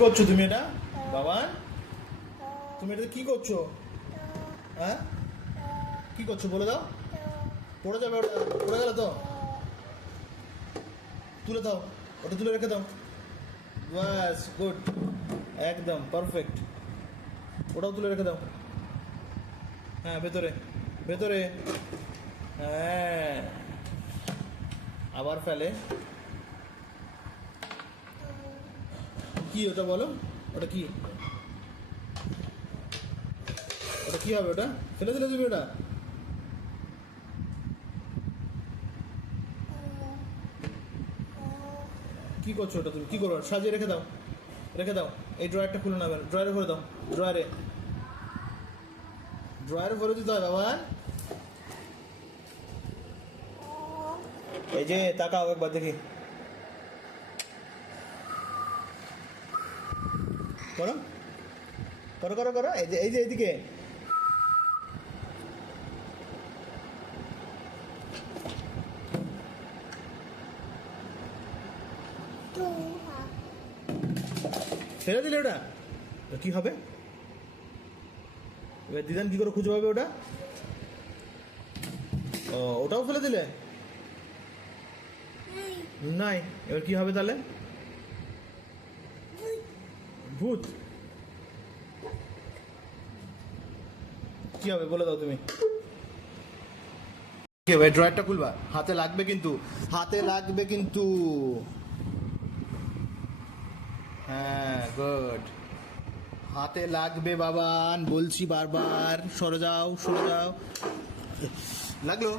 করছো তুমি এটা বাবা? তুমি এটা কি করছো? হ্যাঁ, কি করছো বলে দাও। পড়ে যাবে ওটা, পড়ে গেল তো তুলে দাও, ওটা তুলে রেখে দাও। বাস, গুড, একদম পারফেক্ট। ওটাও তুলে রেখে দাও। হ্যাঁ, ভেতরে ভেতরে। হ্যাঁ, আবার ফেলে। কি ওটা বলো? ওটা কি? ওটা কি হবে? ওটা ফেলে দিলে তুমি ওটা? কি করছো ওটা? তুমি কি করো? সাজিয়ে রেখে দাও, রেখে দাও। এই ড্রয়ারটা খুলে নেবে, ড্রয়ারে ভরে দাও। ড্রয়ারে, ড্রয়ারে ভরে দিতে হয় বাবা। এই যে তাকাও একবার দেখি, করো করো করো করো। এই যে, এই যে এইদিকে। ফেলে দিলে ওটা? তো কি হবে এবার? দিদান কি করে খুঁজে পাবে ওটা? ও, ওটাও ফেলে দিলে? নাই, এবার কি হবে তাহলে? ভূত? কি হবে বলে দাও তুমি। এবার ড্রয়ারটা খুলবা, হাতে লাগবে কিন্তু, হাতে লাগবে কিন্তু। হ্যাঁ, গুড। হাতে লাগবে বাবান, বলছি বারবার। সরে যাও, সরে যাও। লাগলো?